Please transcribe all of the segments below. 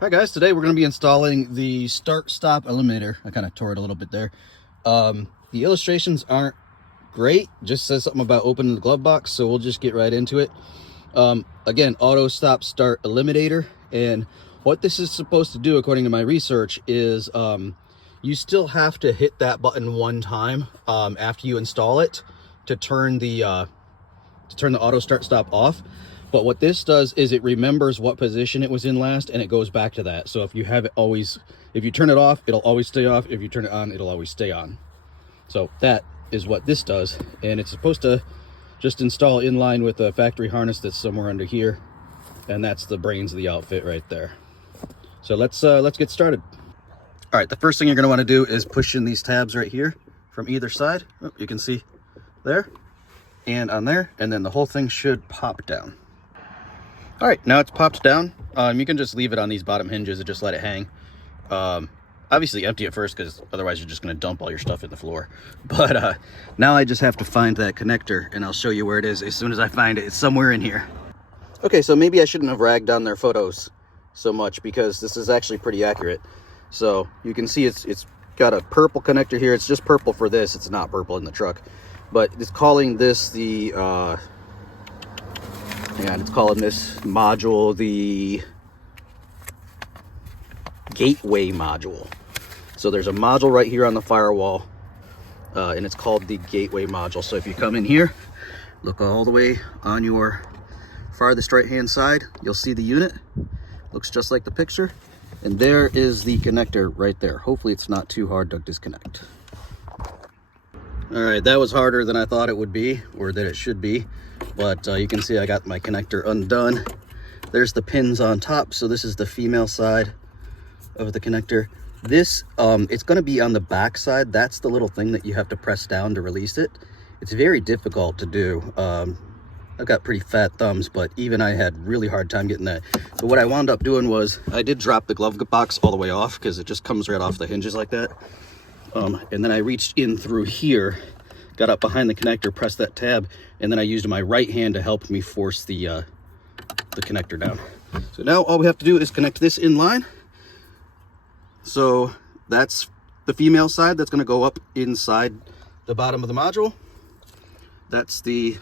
Hi guys, today we're going to be installing the start-stop eliminator. I kind of tore it a little bit there. The illustrations aren't great, just says something about opening the glove box, so we'll just get right into it. Again, auto stop start eliminator, and what this is supposed to do according to my research is you still have to hit that button one time after you install it to turn the auto start stop off. But what this does is it remembers what position it was in last, and it goes back to that. So if you have it always, if you turn it off, it'll always stay off. If you turn it on, it'll always stay on. So that is what this does, and it's supposed to just install in line with a factory harness that's somewhere under here, and that's the brains of the outfit right there. So let's get started. All right, the first thing you're going to want to do is push in these tabs right here from either side. Oh, you can see there and on there, and then the whole thing should pop down. All right, now it's popped down. You can just leave it on these bottom hinges and just let it hang. Obviously empty it first, because otherwise you're just going to dump all your stuff in the floor. But now I just have to find that connector, and I'll show you where it is as soon as I find it. It's somewhere in here. Okay, so maybe I shouldn't have ragged on their photos so much, because this is actually pretty accurate. So you can see it's got a purple connector here. It's just purple for this. It's not purple in the truck. But it's calling this the... and it's calling this module the gateway module. So there's a module right here on the firewall, and it's called the gateway module. So if you come in here, look all the way on your farthest right hand side, you'll see the unit. Looks just like the picture, and there is the connector right there. Hopefully it's not too hard to disconnect. All right, that was harder than I thought it would be, or that it should be. But you can see I got my connector undone. There's the pins on top. So this is the female side of the connector. This, it's going to be on the back side. That's the little thing that you have to press down to release it. It's very difficult to do. I've got pretty fat thumbs, but even I had really hard time getting that. So what I wound up doing was I did drop the glove box all the way off, because it just comes right off the hinges like that. And then I reached in through here, got up behind the connector, pressed that tab, and then I used my right hand to help me force the connector down. So now all we have to do is connect this in line. So that's the female side. That's going to go up inside the bottom of the module. That's the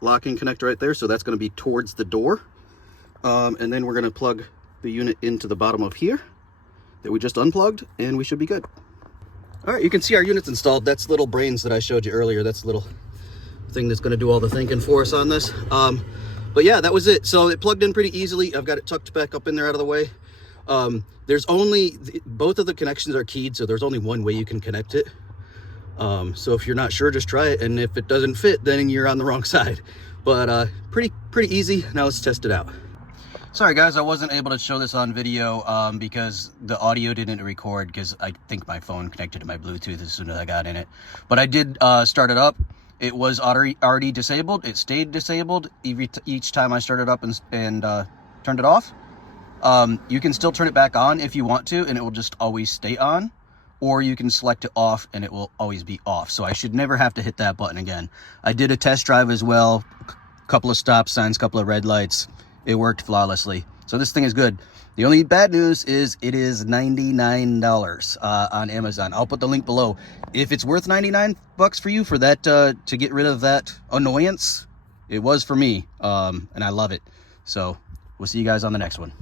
locking connector right there. So that's going to be towards the door. And then we're going to plug the unit into the bottom of here that we just unplugged, and we should be good. All right, you can see our unit's installed. That's little brains that I showed you earlier. That's the little thing that's going to do all the thinking for us on this. But yeah, that was it. So it plugged in pretty easily. I've got it tucked back up in there out of the way. There's only, both of the connections are keyed, so there's only one way you can connect it. So if you're not sure, just try it. And if it doesn't fit, then you're on the wrong side. But pretty easy. Now let's test it out. Sorry guys, I wasn't able to show this on video because the audio didn't record, because I think my phone connected to my Bluetooth as soon as I got in it. But I did start it up. It was already disabled. It stayed disabled each time I started up and turned it off. You can still turn it back on if you want to, and it will just always stay on. Or you can select it off and it will always be off. So I should never have to hit that button again. I did a test drive as well. A couple of stop signs, couple of red lights. It worked flawlessly. So this thing is good. The only bad news is it is $99 on Amazon. I'll put the link below. If it's worth 99 bucks for you for that, to get rid of that annoyance, it was for me. And I love it. So we'll see you guys on the next one.